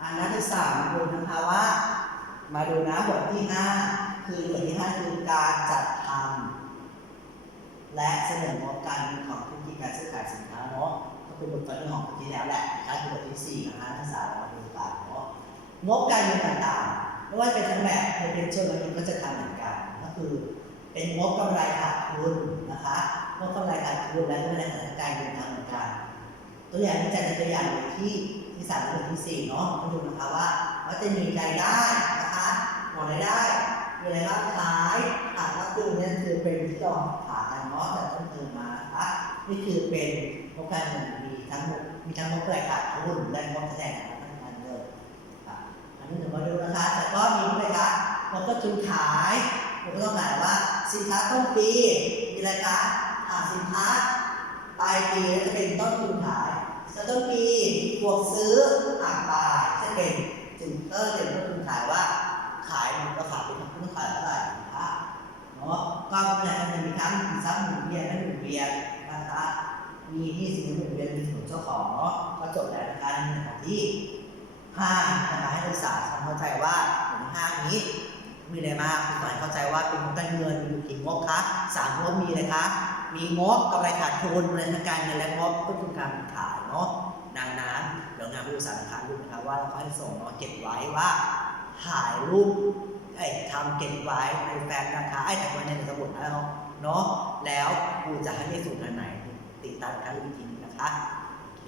อันนักศึกษามาดูนะคะว่า มาดูนะบทที่ 5 คือบทที่ 5 คือการจัดทำและเสนองบการเงินของธุรกิจการซื้อขายสินค้าเนาะก็เป็นบทต่อเนื่องของบทที่แล้วแหละการคือบทที่4นะคะนักศึกษาเรามาดูกันเนาะงบการเงินต่างๆไม่ว่าเป็นทั้งแบบ potential และมันก็จะทำเหมือนกันก็คือเป็นงบกำไรขาดทุนนะคะงบกำไรขาดทุนและงบกำไรขาดทุนการเงินทางกัน ตัวอย่างที่จะเป็นตัวอย่างอยู่ที่ที่สามที่สี่เนาะมาดูนะคะว่าว่าจะมีรายได้นะคะหมดรายได้มีรายรับขายหากรับคือเนี่ยคือเป็นที่เราหากันเนาะแต่ต้นเติมมานะคะนี่คือเป็นงการเงินมีทั้งหมดมีทั้งงบรายขาดทุนและงบแสดงของพนักงานเงินค่ะอันนี้เดี๋ยวมาดูนะคะแต่ก็มีด้วยคะงบต้นทุนขายเราก็ต้องหมายว่าสินค้าต้นปีมีอะไรคะหาสินค้าปลายปีแล้วจะเป็นต้นทุนขาย จะต้นปีบวกซื้อหักปลายจะเป็นถึงเตอร์เป็นต้นทุนขายว่า ขายมันก็ขายเป็นต้นทุนขายเท่าไหร่นะคะเนาะก็เนี่ยมันจะมีทั้งสินทรัพย์หมุนเวียนและหมุนเวียนนะคะมีหนี่สินหมุนเวียนมีส่วนเจ้าของเนาะก็จบแล้วนะคะในของที่ห้านะคะให้ศึกษาทำเข้าใจว่าหมวดห้านี้ มีอะไรบ้างก่อนเข้าใจว่าเป็นงบการเงินมีกี่งบคะสามงบมีอะไรคะ มีงบกำไรขาดทุนเงินทางการเงินและงบต้นทุนการขายเนาะดังนั้นเดี๋ยวงานผู้ศึกษานะคะดูนะครับว่าเราเขาให้ส่งเนาะเก็บไว้ว่าถ่ายรูปเอ้ทำเก็บไว้ในแฟ้มนะคะไอ้แต่ไว้ในสมุดแล้วเนาะแล้วครูจะให้เลขสูตรอันไหนติดตามการวิธีนี้นะคะโอเค